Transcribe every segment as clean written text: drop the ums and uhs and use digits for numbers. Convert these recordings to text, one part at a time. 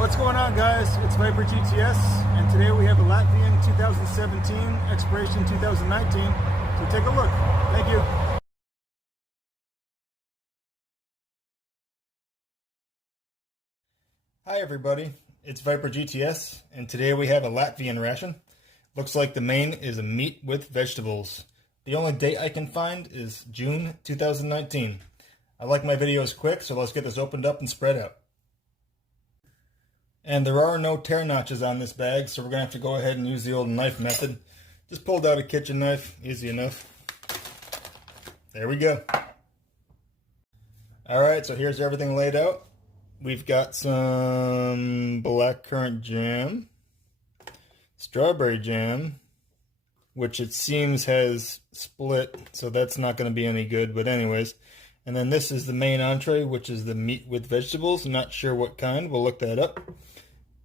What's going on, guys? It's Viper GTS, and today we have a Latvian 2017, expiration 2019. So take a look. Thank you. Hi everybody, it's Viper GTS, and today we have a Latvian ration. Looks like the main is a meat with vegetables. The only date I can find is June 2019. I like my videos quick, so let's get this opened up and spread out. And there are no tear notches on this bag, so we're going to have to go ahead and use the old knife method. Just pulled out a kitchen knife, easy enough. There we go. Alright, so here's everything laid out. We've got some blackcurrant jam, strawberry jam, which it seems has split, so that's not going to be any good, but anyways. And then this is the main entree, which is the meat with vegetables. I'm not sure what kind, we'll look that up.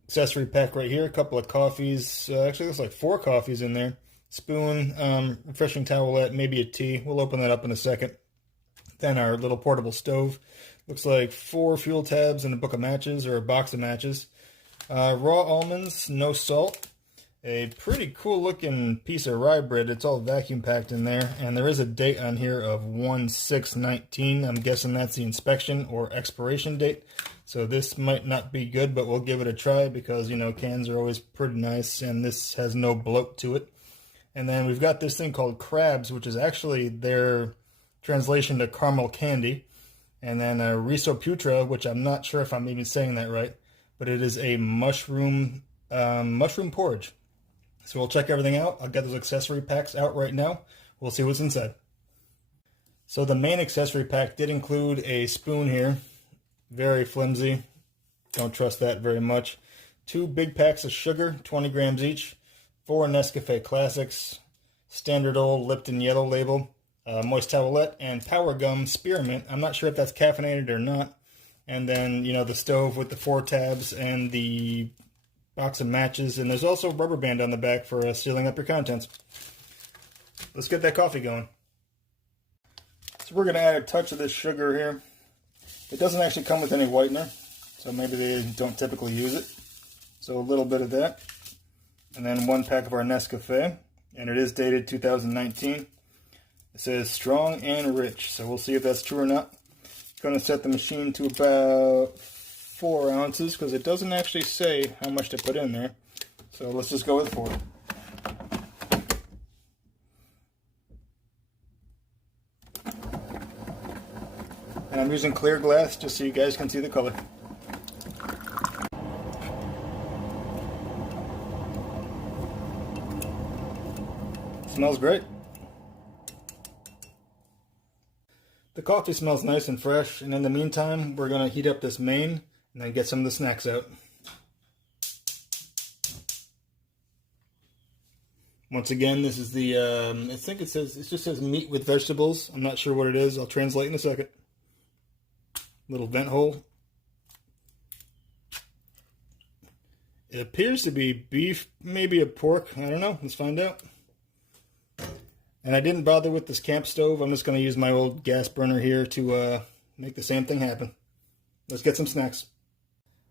Accessory pack right here, a couple of coffees, actually looks like 4 coffees in there. Spoon, refreshing towelette, maybe a tea. We'll open that up in a second. Then our little portable stove. Looks like 4 fuel tabs and a book of matches, or a box of matches. Raw almonds, no salt. A pretty cool looking piece of rye bread. It's all vacuum packed in there. And there is a date on here of 1/6/19. I'm guessing that's the inspection or expiration date. So this might not be good, but we'll give it a try because, you know, cans are always pretty nice and this has no bloat to it. And then we've got this thing called crabs, which is actually their translation to caramel candy. And then risoputra, which I'm not sure if I'm even saying that right, but it is a mushroom porridge. So we'll check everything out. I'll get those accessory packs out right now. We'll see what's inside. So the main accessory pack did include a spoon here. Very flimsy. Don't trust that very much. 2 big packs of sugar, 20 grams each. 4 Nescafe Classics. Standard old Lipton yellow label. Moist towelette and power gum spearmint. I'm not sure if that's caffeinated or not. And then, you know, the stove with the 4 tabs and the box of matches. And there's also a rubber band on the back for sealing up your contents. Let's get that coffee going. So we're going to add a touch of this sugar here. It doesn't actually come with any whitener, so maybe they don't typically use it. So a little bit of that. And then 1 pack of our Nescafe. And it is dated 2019. It says strong and rich, so we'll see if that's true or not. Going to set the machine to about 4 ounces because it doesn't actually say how much to put in there. So let's just go with 4. And I'm using clear glass just so you guys can see the color. Smells great. The coffee smells nice and fresh, and in the meantime, we're going to heat up this main and then get some of the snacks out. Once again, this is the, I think it just says meat with vegetables. I'm not sure what it is. I'll translate in a second. Little vent hole. It appears to be beef, maybe a pork. I don't know. Let's find out. And I didn't bother with this camp stove. I'm just going to use my old gas burner here to make the same thing happen. Let's get some snacks.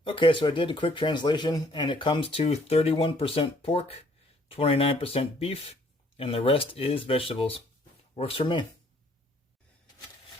Okay, so I did a quick translation, and it comes to 31% pork, 29% beef, and the rest is vegetables. Works for me.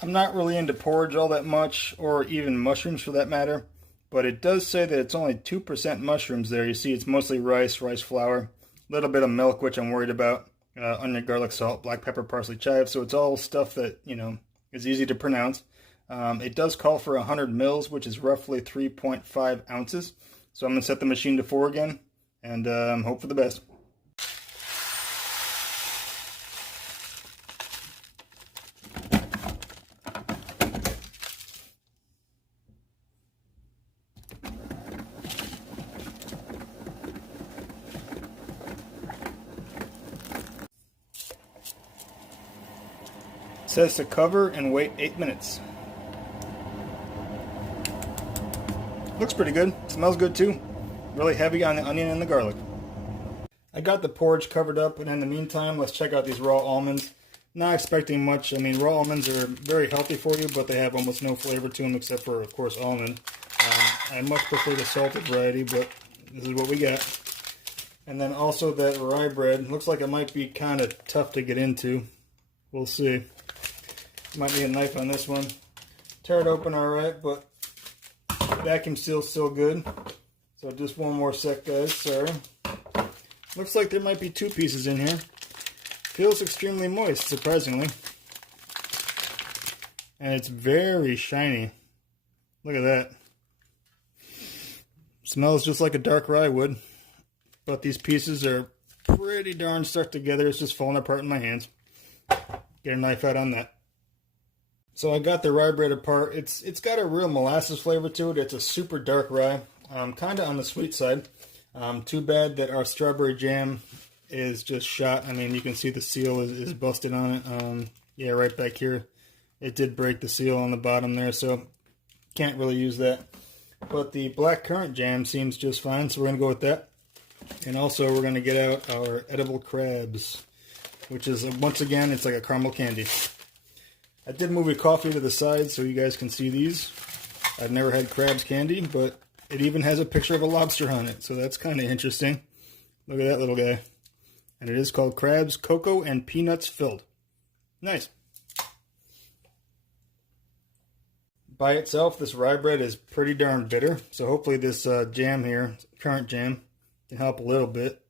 I'm not really into porridge all that much, or even mushrooms for that matter, but it does say that it's only 2% mushrooms there. You see it's mostly rice flour, a little bit of milk, which I'm worried about. Onion, garlic, salt, black pepper, parsley, chive. So it's all stuff that, you know, is easy to pronounce. It does call for 100 mils, which is roughly 3.5 ounces. So I'm going to set the machine to 4 again and hope for the best. It says to cover and wait 8 minutes. Looks pretty good. Smells good too. Really heavy on the onion and the garlic. I got the porridge covered up, and in the meantime, let's check out these raw almonds. Not expecting much. I mean, raw almonds are very healthy for you, but they have almost no flavor to them except for, of course, almond. I much prefer the salted variety, but this is what we got. And then also that rye bread. Looks like it might be kind of tough to get into. We'll see. Might need a knife on this one. Tear it open alright, but vacuum seal's still good. So just one more sec, guys. Sorry. Looks like there might be 2 pieces in here. Feels extremely moist, surprisingly. And it's very shiny. Look at that. Smells just like a dark rye would. But these pieces are pretty darn stuck together. It's just falling apart in my hands. Get a knife out on that. So I got the rye bread apart. It's got a real molasses flavor to it. It's a super dark rye. Kind of on the sweet side. Too bad that our strawberry jam is just shot. I mean, you can see the seal is busted on it. Yeah, right back here. It did break the seal on the bottom there, so can't really use that. But the black currant jam seems just fine, so we're going to go with that. And also we're going to get out our edible crabs, which is, once again, it's like a caramel candy. I did move a coffee to the side so you guys can see these. I've never had crabs candy, but it even has a picture of a lobster on it, so that's kind of interesting. Look at that little guy. And it is called Crabs Cocoa and Peanuts Filled. Nice. By itself, this rye bread is pretty darn bitter, so hopefully this jam here, currant jam, can help a little bit.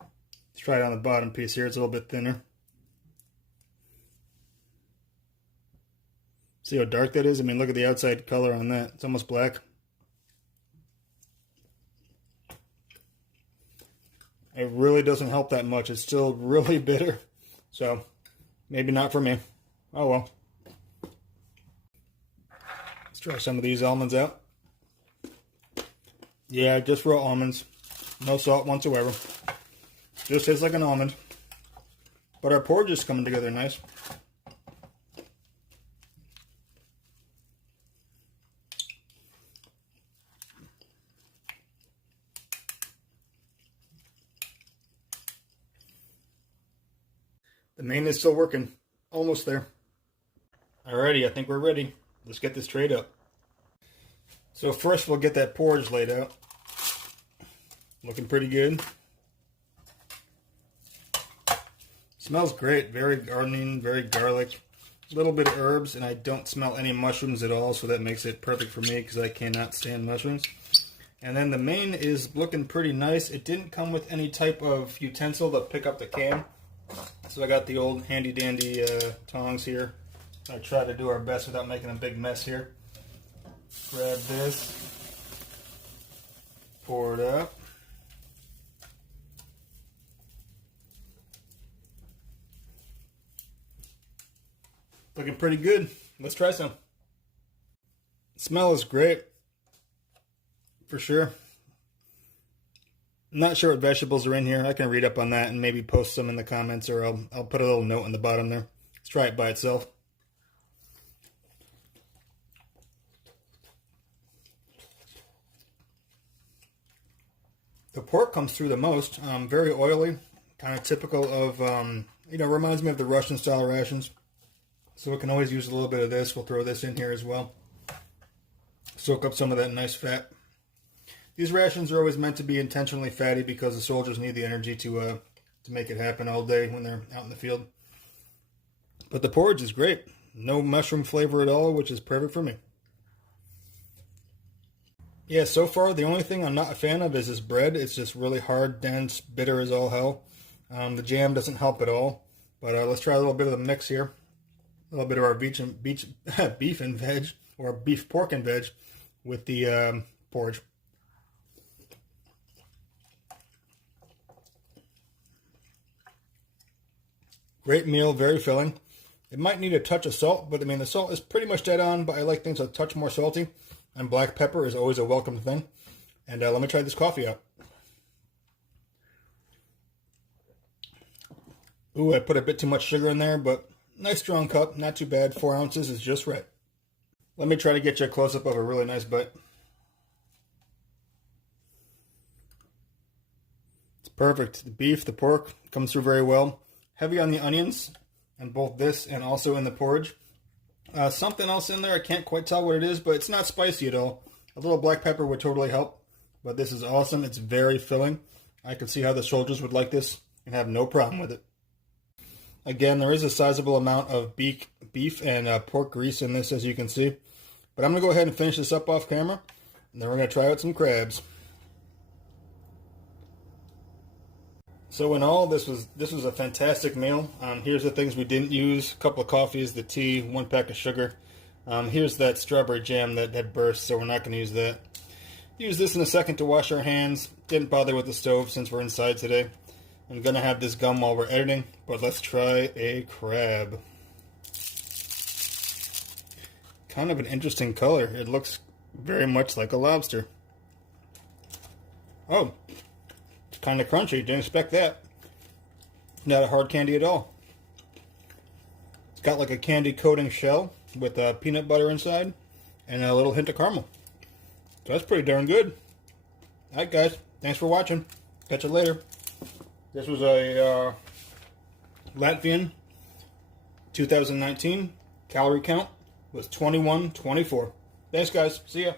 Let's try it on the bottom piece here. It's a little bit thinner. See how dark that is? I mean, look at the outside color on that. It's almost black. It really doesn't help that much. It's still really bitter. So, maybe not for me. Oh well. Let's try some of these almonds out. Yeah, just raw almonds. No salt whatsoever. Just tastes like an almond. But our porridge is coming together nice. The main is still working. Almost there. Alrighty, I think we're ready. Let's get this trayed up. So first we'll get that porridge laid out. Looking pretty good. Smells great. Very gardening, very garlic. A little bit of herbs, and I don't smell any mushrooms at all, so that makes it perfect for me because I cannot stand mushrooms. And then the main is looking pretty nice. It didn't come with any type of utensil to pick up the can. So I got the old handy dandy tongs here. I try to do our best without making a big mess here. Grab this, pour it up. Looking pretty good. Let's try some. Smell is great, for sure. I'm not sure what vegetables are in here. I can read up on that and maybe post some in the comments, or I'll put a little note in the bottom there. Let's try it by itself. The pork comes through the most. Very oily, kind of typical of, reminds me of the Russian style rations. So we can always use a little bit of this. We'll throw this in here as well. Soak up some of that nice fat. These rations are always meant to be intentionally fatty because the soldiers need the energy to make it happen all day when they're out in the field. But the porridge is great. No mushroom flavor at all, which is perfect for me. Yeah, so far the only thing I'm not a fan of is this bread. It's just really hard, dense, bitter as all hell. The jam doesn't help at all. But let's try a little bit of the mix here. A little bit of our beef and veg, or beef, pork, and veg with the porridge. Great meal, very filling. It might need a touch of salt, but I mean the salt is pretty much dead on, but I like things a touch more salty. And black pepper is always a welcome thing. And let me try this coffee out. Ooh, I put a bit too much sugar in there, but nice strong cup, not too bad. 4 ounces is just right. Let me try to get you a close-up of a really nice bite. It's perfect. The beef, the pork comes through very well. Heavy on the onions, and both this and also in the porridge. something else in there. I can't quite tell what it is, but it's not spicy at all. A little black pepper would totally help, but this is awesome. It's very filling. I could see how the soldiers would like this and have no problem with it. Again, there is a sizable amount of beef and pork grease in this, as you can see. But I'm going to go ahead and finish this up off camera, and then we're going to try out some crabs. So in all, this was a fantastic meal. Here's the things we didn't use. A couple of coffees, the tea, 1 pack of sugar. Here's that strawberry jam that had burst, so we're not going to use that. Use this in a second to wash our hands. Didn't bother with the stove since we're inside today. I'm going to have this gum while we're editing, but let's try a crab. Kind of an interesting color. It looks very much like a lobster. Oh, it's kind of crunchy. Didn't expect that. Not a hard candy at all. It's got like a candy coating shell with peanut butter inside and a little hint of caramel. So that's pretty darn good. Alright guys, thanks for watching. Catch you later. This was a Latvian 2019. Calorie count was 2124. Thanks guys. See ya.